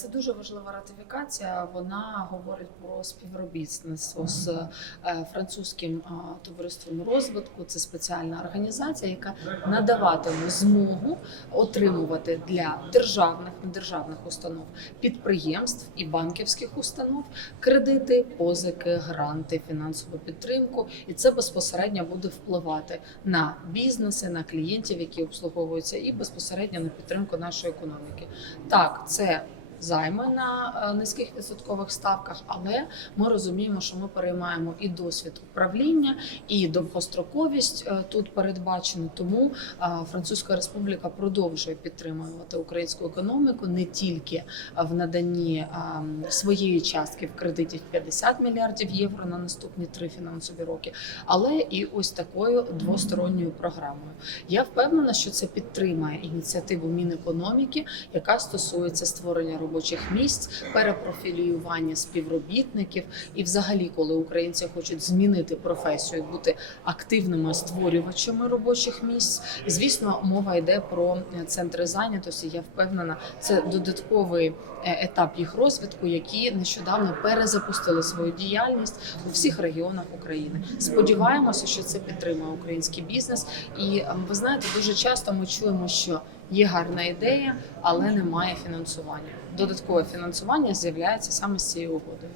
Це дуже важлива ратифікація. Вона говорить про співробітництво з е, французьким е, товариством розвитку. Це спеціальна організація, яка надаватиме змогу отримувати для державних недержавних установ, підприємств і банківських установ кредити, позики, гранти, фінансову підтримку, і це безпосередньо буде впливати на бізнеси, на клієнтів, які обслуговуються, і безпосередньо на підтримку нашої економіки. Так, це займи на е, низьких відсоткових ставках, але ми розуміємо, що ми переймаємо і досвід управління, і довгостроковість е, тут передбачено. Тому е, Французька Республіка продовжує підтримувати українську економіку не тільки в наданні своєї частки в кредиті в 50 мільярдів євро на наступні три фінансові роки, але і ось такою двосторонньою програмою. Я впевнена, що це підтримає ініціативу Мінекономіки, яка стосується створення робочих місць, перепрофілювання співробітників, і, взагалі, коли українці хочуть змінити професію, бути активними створювачами робочих місць. Звісно, мова йде про центри зайнятості. Я впевнена, це додатковий е, етап їх розвитку, які нещодавно перезапустили свою діяльність у всіх регіонах України. Сподіваємося, що це підтримує український бізнес. І е, ви знаєте, дуже часто ми чуємо, що є гарна ідея, але немає фінансування. Додаткове фінансування з'являється саме з цією угодою.